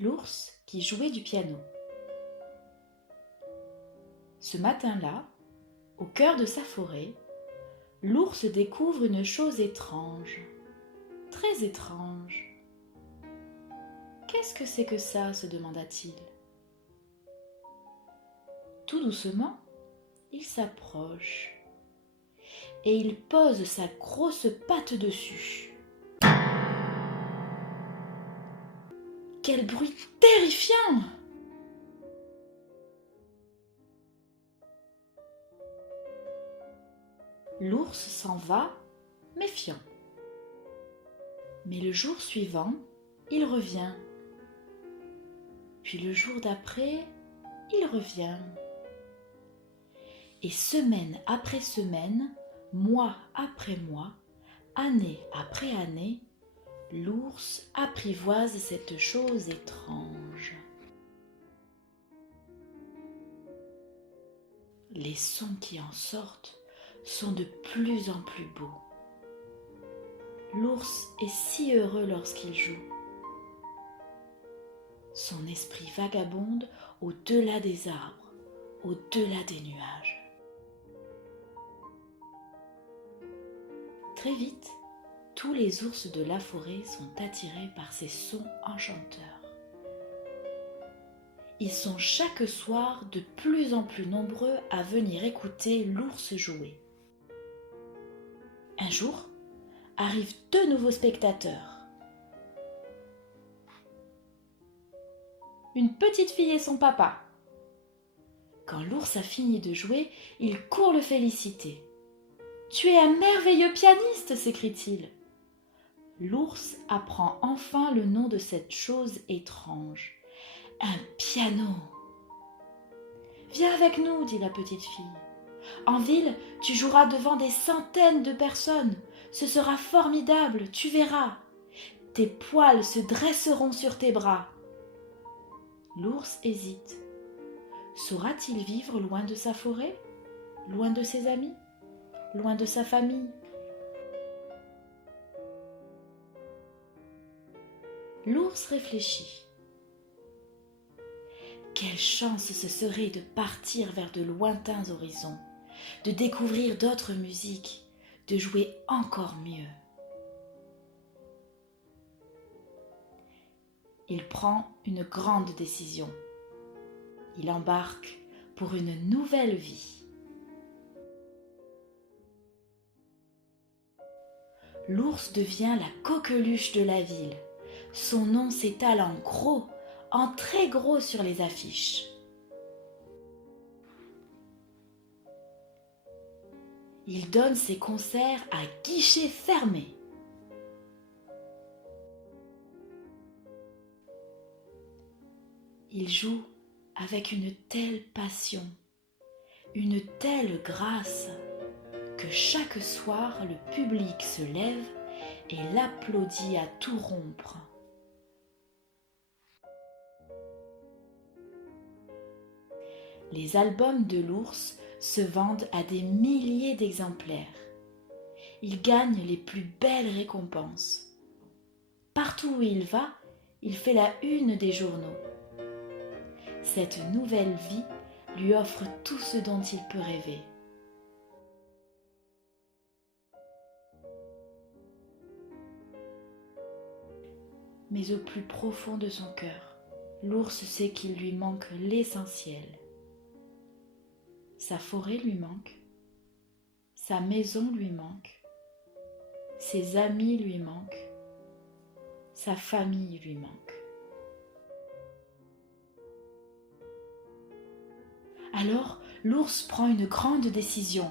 L'ours qui jouait du piano. Ce matin-là, au cœur de sa forêt, l'ours découvre une chose étrange, très étrange. Qu'est-ce que c'est que ça ? Se demanda-t-il. Tout doucement, il s'approche et il pose sa grosse patte dessus. Quel bruit terrifiant! L'ours s'en va, méfiant. Mais le jour suivant, il revient. Puis le jour d'après, il revient. Et semaine après semaine, mois après mois, année après année, l'ours apprivoise cette chose étrange. Les sons qui en sortent sont de plus en plus beaux. L'ours est si heureux lorsqu'il joue. Son esprit vagabonde au-delà des arbres, au-delà des nuages. Très vite, tous les ours de la forêt sont attirés par ces sons enchanteurs. Ils sont chaque soir de plus en plus nombreux à venir écouter l'ours jouer. Un jour, arrivent 2 nouveaux spectateurs. Une petite fille et son papa. Quand l'ours a fini de jouer, il court le féliciter. « Tu es un merveilleux pianiste !» s'écrie-t-il. L'ours apprend enfin le nom de cette chose étrange. Un piano. « Viens avec nous, dit la petite fille. En ville, tu joueras devant des centaines de personnes. Ce sera formidable, tu verras. Tes poils se dresseront sur tes bras. » L'ours hésite. Saura-t-il vivre loin de sa forêt, loin de ses amis, loin de sa famille ? L'ours réfléchit. Quelle chance ce serait de partir vers de lointains horizons, de découvrir d'autres musiques, de jouer encore mieux. Il prend une grande décision. Il embarque pour une nouvelle vie. L'ours devient la coqueluche de la ville. Son nom s'étale en gros, en très gros sur les affiches. Il donne ses concerts à guichets fermés. Il joue avec une telle passion, une telle grâce, que chaque soir le public se lève et l'applaudit à tout rompre. Les albums de l'ours se vendent à des milliers d'exemplaires. Il gagne les plus belles récompenses. Partout où il va, il fait la une des journaux. Cette nouvelle vie lui offre tout ce dont il peut rêver. Mais au plus profond de son cœur, l'ours sait qu'il lui manque l'essentiel. Sa forêt lui manque, sa maison lui manque, ses amis lui manquent, sa famille lui manque. Alors, l'ours prend une grande décision.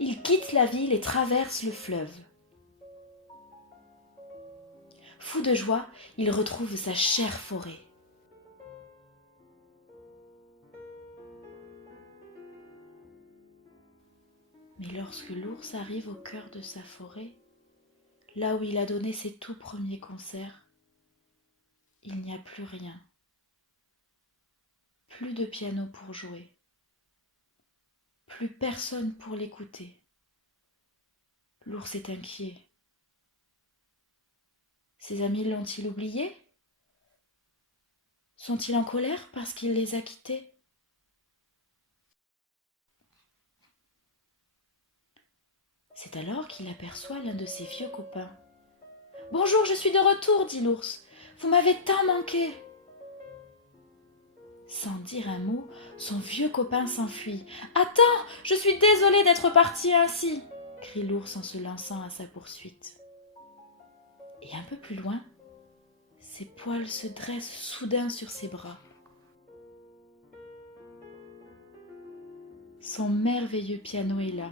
Il quitte la ville et traverse le fleuve. Fou de joie, il retrouve sa chère forêt. Mais lorsque l'ours arrive au cœur de sa forêt, là où il a donné ses tout premiers concerts, il n'y a plus rien. Plus de piano pour jouer. Plus personne pour l'écouter. L'ours est inquiet. Ses amis l'ont-ils oublié ? Sont-ils en colère parce qu'il les a quittés? C'est alors qu'il aperçoit l'un de ses vieux copains. « Bonjour, je suis de retour, dit l'ours. Vous m'avez tant manqué. » Sans dire un mot, son vieux copain s'enfuit. « Attends, je suis désolé d'être parti ainsi !» crie l'ours en se lançant à sa poursuite. Et un peu plus loin, ses poils se dressent soudain sur ses bras. Son merveilleux piano est là.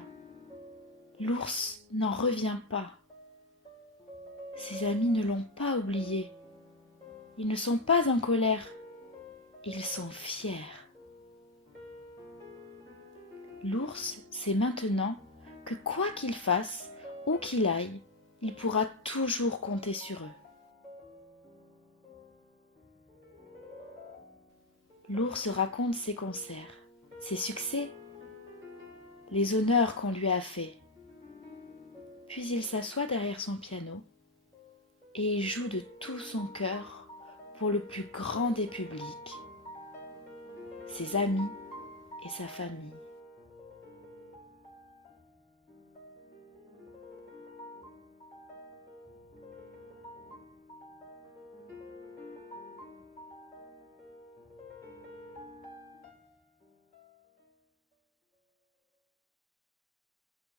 L'ours n'en revient pas. Ses amis ne l'ont pas oublié. Ils ne sont pas en colère. Ils sont fiers. L'ours sait maintenant que quoi qu'il fasse, où qu'il aille, il pourra toujours compter sur eux. L'ours raconte ses concerts, ses succès, les honneurs qu'on lui a faits. Puis il s'assoit derrière son piano et joue de tout son cœur pour le plus grand des publics, ses amis et sa famille.